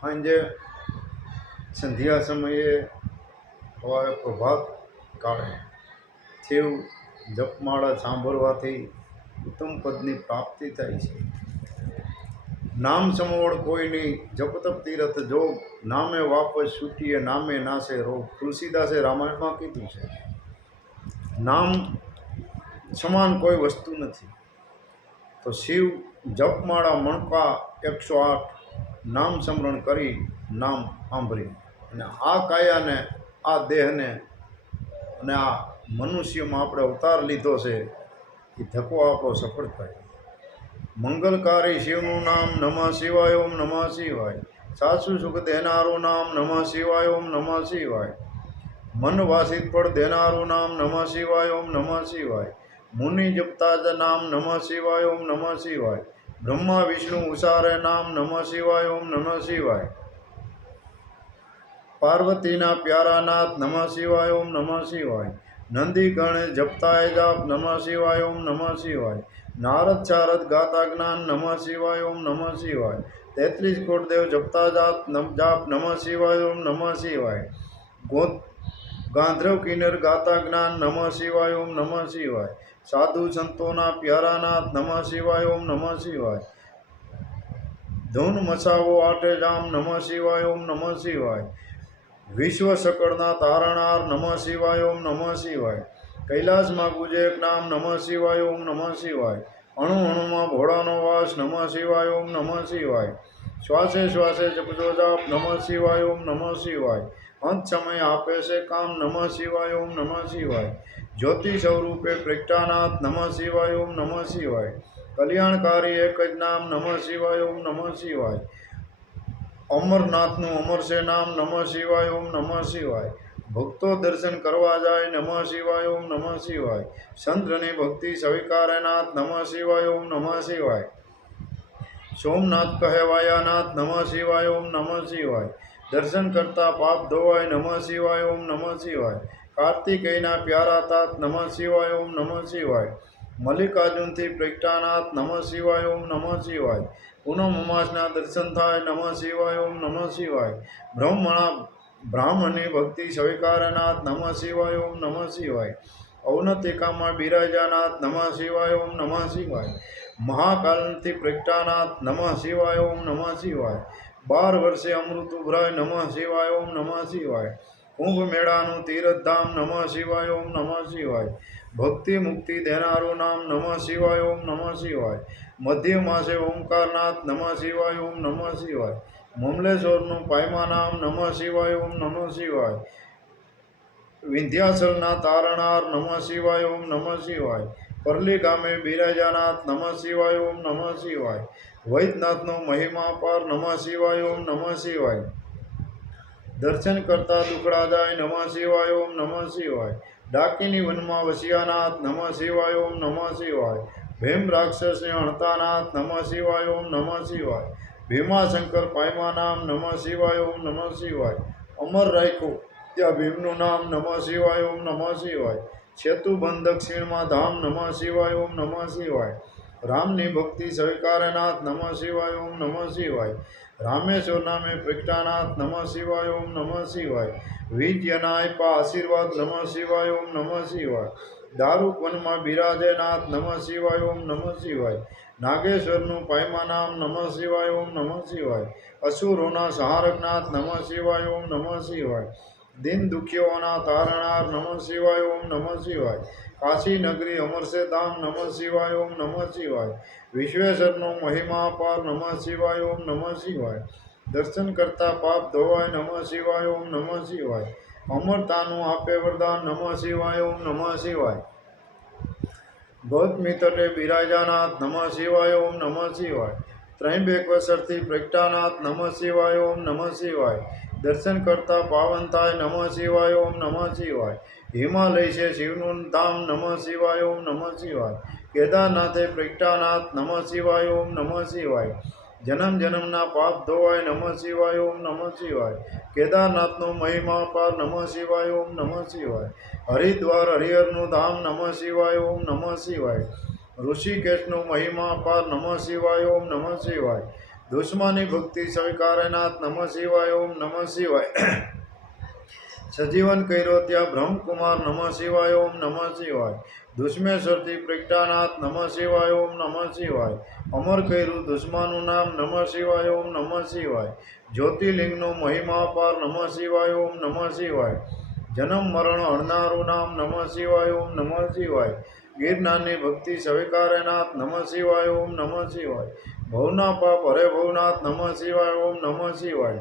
સાંજે સંધ્યા સમયે સવારે પ્રભાત કાળે શિવ જપમાળા સાંભળવાથી ઉત્તમ પદની પ્રાપ્તિ થાય છે. નામ સમોળ કોઈની જપતપ તીરથ જોગ નામે વાપસ છૂટીએ, નામે નાશે રોગ. તુલસીદાસે રામાયણમાં કીધું છે, નામ સમાન કોઈ વસ્તુ નથી. તો શિવ જપમાળા મણકા એકસો આઠ નામ સ્મરણ કરી નામ સાંભળી અને આ કાયાને, આ દેહને અને આ મનુષ્યમાં આપણે અવતાર લીધો છે, એ ધક્કો આપણો સફળ થાય. મંગલકારી શિવનું નામ નમઃ શિવાય ઓમ નમઃ શિવાય. સાસુ સુખ દેનારું નામ નમઃ શિવાય ઓમ નમઃ શિવાય. મન વાસિત ફળ દેનારું નામ નમઃ શિવાય ઓમ નમઃ શિવાય. મુનિ જપતા નામ નમઃ શિવાય ઓમ નમઃ શિવાય. બ્રહ્મા વિષ્ણુ ઉષારે નામ નમઃ શિવાય, ઓમ નમઃ શિવાય. પાર્વતીના પ્યારા નાથ નમઃ શિવાય, ઓમ નમઃ શિવાય. નંદી ગણે જપતાય જાપ નમઃ શિવાય, ઓમ નમઃ શિવાય. નારદ ચારદ ગાતા જ્ઞાન નમઃ શિવાય, ઓમ નમઃ શિવાય. તેત્રીસ કોટદેવ જપતા જાપ જાપ નમઃ શિવાય, ઓમ નમઃ શિવાય. ગો ગાંધર્વ કિન્નર ગાતા જ્ઞાન નમઃ શિવાય, ઓમ નમઃ શિવાય. સાધુ સંતોના પ્યારાનાથ નમઃ શિવાય, ઓમ નમઃ શિવાય. ધૂન મસાવો આટે જામ નમઃ શિવાય, ઓમ નમઃ શિવાય. વિશ્વ સકળના તારણાર નમઃ શિવાય, ઓમ નમઃ શિવાય. કૈલાસમાં ગુજે નામ નમઃ શિવાય, ઓમ નમઃ શિવાય. અણુ અણુમાં ભોળાનો વાસ નમઃ શિવાય, ઓમ નમઃ શિવાય. શ્વાસે શ્વાસે જપજો જાપ નમઃ શિવાય, ઓમ નમઃ શિવાય. અંત સમય આપે છે કામ નમઃ શિવાય, ઓમ નમઃ શિવાય. જ્યોતિ સ્વરૂપે પ્રગટાનાથ નમઃ શિવાય ઓમ નમઃ શિવાય કલ્યાણકારી એક જ નામ નમઃ શિવાય ઓમ નમઃ શિવાય અમરનાથનું અમર છે નામ નમઃ શિવાય ઓમ નમઃ શિવાય ભક્તો દર્શન કરવા જાય નમઃ શિવાય ઓમ નમઃ શિવાય ચંદ્રની ભક્તિ સ્વીકારે નાથ નમઃ શિવાય ઓમ નમઃ શિવાય સોમનાથ કહેવાયાનાથ નમઃ શિવાય ઓમ નમઃ શિવાય દર્શન કરતા પાપ ધોવાય નમઃ શિવાય ઓમ નમઃ શિવાય કાર્તિકેયના પ્યારા તાત નમઃ શિવાય, ઓમ નમઃ શિવાય. મલ્લિકાર્જુનથી પ્રગટાનાથ નમઃ શિવાય, ઓમ નમઃ શિવાય. પૂનમ અમાસના દર્શન થાય, નમઃ શિવાય, ઓમ નમઃ શિવાય. બ્રહ્મણા, બ્રાહ્મણની ભક્તિ સ્વીકારનાથ નમઃ શિવાય, ઓમ નમઃ શિવાય. અવનતિકામાં બિરાજાનાથ નમઃ શિવાય, ઓમ નમઃ શિવાય. મહાકાલથી પ્રગટાનાથ નમઃ શિવાય, ઓમ નમઃ શિવાય. બાર વર્ષે અમૃત ઉભરાય, નમઃ શિવાય, ઓમ નમઃ શિવાય. કુંભ મેળાનું તીર્થધામ નમઃ શિવાય, ઓમ નમઃ શિવાય. ભક્તિ મુક્તિ દેનારું નામ નમઃ શિવાય, ઓમ નમઃ શિવાય. મધ્ય માસે ઓમકારનાથ, નમઃ શિવાય, ઓમ નમઃ શિવાય. મમલેશ્વરનું પાયમા નામ નમઃ શિવાય, ઓમ નમઃ શિવાય. વિંધ્યાચલના તારણાર નમઃ શિવાય, ઓમ નમઃ શિવાય. પરલી ગામે બિરાજાનાથ નમઃ શિવાય, ઓમ નમઃ શિવાય. વૈદ્યનાથનો મહિમા પાર નમઃ શિવાય, ઓમ નમઃ શિવાય. દર્શન કરતા દુકડા જાય, નમઃ શિવાય, ઓમ નમઃ શિવાય. ડાકીની વનમાં વસિયાનાથ નમઃ શિવાય, ઓમ નમઃ શિવાય. ભીમ રાક્ષસને અણતાનાથ નમઃ શિવાય, ઓમ નમઃ શિવાય. ભીમાશંકર પાયમા નામ, નમઃ શિવાય, ઓમ નમઃ શિવાય. અમર રાખ્યું, ત્યાં ભીમનું નામ, નમઃ શિવાય, ઓમ નમઃ શિવાય. સેતુબંધ દક્ષિણમાં ધામ, નમઃ શિવાય, ઓમ નમઃ શિવાય. રામની ભક્તિ સ્વીકારનાથ નમઃ શિવાય, ઓમ નમઃ શિવાય. રામેશ્વર નામે પ્રગટાનાથ, નમઃ શિવાય, ઓમ નમઃ શિવાય. વિદ્યનાય પા આશીર્વાદ, નમઃ શિવાય, ઓમ નમઃ શિવાય. દારૂક વનમાં બિરાજે નાથ નમઃ શિવાય, ઓમ નમઃ શિવાય. નાગેશ્વરનું પાયમા નામ નમઃ શિવાય, ઓમ નમઃ શિવાય. અસુરોના સહારકનાથ, નમઃ શિવાય, ઓમ નમઃ શિવાય. દિન દુખીઓના તારણાર નમઃ શિવાય ઓમ નમઃ શિવાય. કાશી નગરી અમરસે ધામ નમઃ શિવાય ઓમ નમઃ શિવાય. વિશ્વેશ્વરનો મહિમા પાર નમઃ શિવાય ઓમ નમઃ શિવાય. દર્શન કરતા પાપ ધોવાય નમઃ શિવાય ઓમ નમઃ શિવાય. અમરતાનું આપે વરદાન નમઃ શિવાય ઓમ નમઃ શિવાય. ભગત મિત્રે બિરાજાનાથ નમઃ શિવાય ઓમ નમઃ શિવાય. ત્રૈંબેક વસરથી પ્રગટાનાથ નમઃ શિવાય ઓમ નમઃ શિવાય દર્શન કરતા પાવન થાય નમઃ શિવાય ઓમ નમઃ શિવાય હિમાલય છે શિવનું ધામ નમઃ શિવાય ઓમ નમઃ શિવાય કેદારનાથે પ્રગટાનાથ નમઃ શિવાય ઓમ નમઃ શિવાય જન્મ જન્મના પાપ ધોવાય નમઃ શિવાય ઓમ નમઃ શિવાય કેદારનાથનો મહિમા પાર નમઃ શિવાય ઓમ નમઃ શિવાય હરિદ્વાર હરિહરનું ધામ નમઃ શિવાય ઓમ નમઃ શિવાય ઋષિકેશનો મહિમા પાર નમઃ શિવાય, ઓમ નમઃ શિવાય. દુશ્મની ભક્તિ સ્વીકારનાથ નમઃ શિવાય, ઓમ નમઃ શિવાય. સજીવન કર્યો ત્યાં બ્રહ્મકુમાર, નમઃ શિવાય, ઓમ નમઃ શિવાય. દુશ્મેશ્વરથી પ્રગટાનાથ, નમઃ શિવાય, ઓમ નમઃ શિવાય. અમર કર્યું દુશ્માનું નામ, નમઃ શિવાય, ઓમ નમઃ શિવાય. જ્યોતિર્લિંગનો મહિમા પાર નમઃ શિવાય, ઓમ નમઃ શિવાય. જન્મ મરણ હણનારું નામ, નમઃ શિવાય, ઓમ નમઃ શિવાય. ગિરનારની ભક્તિ સ્વીકારેનાથ નમઃ શિવાય, ઓમ નમ શિવાય. ભવના પાપ હરે ભવનાથ નમઃ શિવાય, ઓમ નમ શિવાય.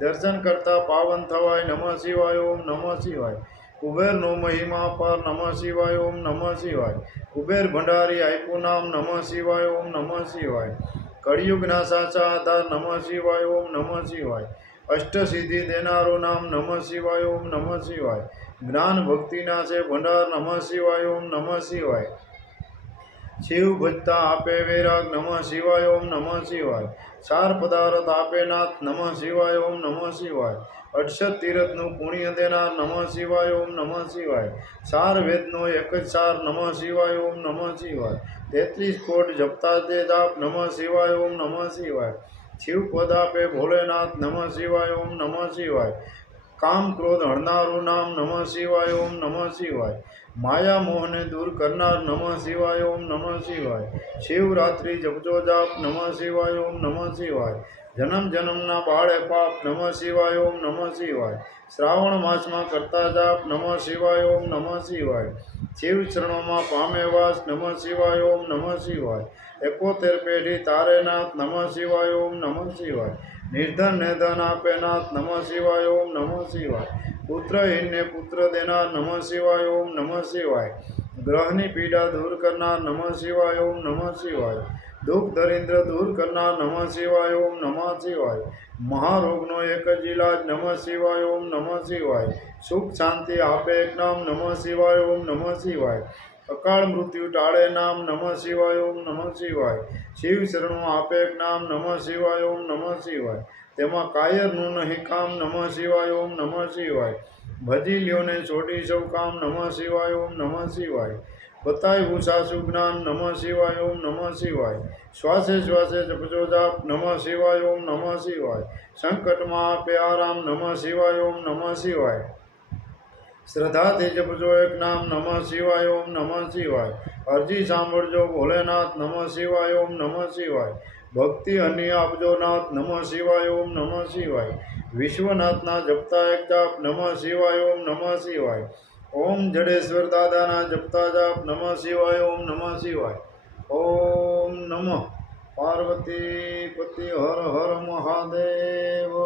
દર્શન કરતા પાવન થવાય, નમઃ શિવાય, ઓમ નમઃ શિવાય. કુબેરનો મહિમા પર, નમઃ શિવાય, ઓમ નમઃ શિવાય. કુબેર ભંડારી આપ્યું નામ, નમઃ શિવાય, ઓમ નમ શિવાય. કળિયુગના સાચા આધાર, નમઃ શિવાય, ઓમ નમઃ શિવાય. અષ્ટસિદ્ધિ દેનારું નામ, નમ શિવાય, ઓમ નમઃ શિવાય. જ્ઞાન ભક્તિના છે, ભંડાર નમઃ શિવાય, ઓમ નમઃ શિવાય. શિવ ભજતા આપે વૈરાગ, નમઃ શિવાય, ઓમ નમઃ શિવાય. સાર પદાર્થ આપે નાથ, નમઃ શિવાય, ઓમ નમઃ શિવાય. અક્ષત તીરથનું પુણ્ય દેનાર, નમઃ શિવાય, ઓમ નમઃ શિવાય. સાર વેદનો એક જ સાર, નમઃ શિવાય, ઓમ નમઃ શિવાય. તેત્રીસ કોટ જપતા તે જાપ, નમઃ શિવાય, ઓમ નમઃ શિવાય. શિવ પદ આપે ભોલેનાથ, નમઃ શિવાય, ઓમ નમઃ શિવાય. કામ ક્રોધ હણનારું નામ નમઃ શિવાય, ઓમ નમઃ શિવાય. માયા મોહને દૂર કરનાર નમઃ શિવાય, ઓમ નમઃ શિવાય. શિવરાત્રિ જપજો જાપ, નમઃ શિવાય, ઓમ નમઃ શિવાય. જન્મ જન્મના બાળે પાપ, નમઃ શિવાય, ઓમ નમઃ શિવાય. શ્રાવણ માસમાં કરતા જાપ, નમઃ શિવાય, ઓમ નમઃ શિવાય. શિવ ચરણોમાં પામે વાસ, નમઃ શિવાય, ઓમ નમઃ શિવાય. એકોતેર પેઢી તારે નાથ નમઃ શિવાય, ઓમ નમઃ શિવાય. નિર્ધન ને ધન આપેનાથ નમઃ શિવાય ઓમ નમઃ શિવાય પુત્રહીનને પુત્ર દેનાર નમઃ શિવાય ઓમ નમઃ શિવાય ગ્રહની પીડા દૂર કરનાર નમઃ શિવાય ઓમ નમઃ શિવાય દુઃખ દરિદ્ર દૂર કરનાર નમઃ શિવાય ઓમ નમઃ શિવાય મહારોગનો એક જ ઇલાજ નમઃ શિવાય ઓમ નમઃ શિવાય સુખ શાંતિ આપે એક નામ નમઃ શિવાય ઓમ નમઃ શિવાય અકાળ મૃત્યુ ટાળે નામ નમઃ શિવાય, ઓમ નમઃ શિવાય. શિવ શરણો આપે નામ નમઃ શિવાય, ઓમ નમઃ શિવાય. તેમાં કાયરનું નહીં કામ નમઃ શિવાય, ઓમ નમઃ શિવાય. ભજી લ્યોને છોડી સૌ કામ નમઃ શિવાય, ઓમ નમઃ શિવાય. બતાવ્યું સાસુ જ્ઞાન નમઃ શિવાય, ઓમ નમઃ શિવાય. શ્વાસે શ્વાસે જપજો જાપ નમઃ શિવાય, ઓમ નમઃ શિવાય. સંકટમાં આપે આરામ નમઃ શિવાય, ઓમ નમઃ શિવાય. શ્રદ્ધાથી જપજો એક નામ નમઃ શિવાય, ઓમ નમઃ શિવાય. અરજી સાંભળજો, ભોલેનાથ, નમઃ શિવાય, ઓમ નમઃ શિવાય. ભક્તિ અન્ય આપજો નાથ, નમઃ શિવાય, ઓમ નમઃ શિવાય. વિશ્વનાથના જપતા એક જાપ, નમઃ શિવાય, ઓમ નમઃ શિવાય. ઓમ જડેશ્વર દાદાના જપતા જાપ, નમઃ શિવાય, ઓમ નમઃ શિવાય. ઓમ નમઃ. પાર્વતી પતિ હર હર મહાદેવ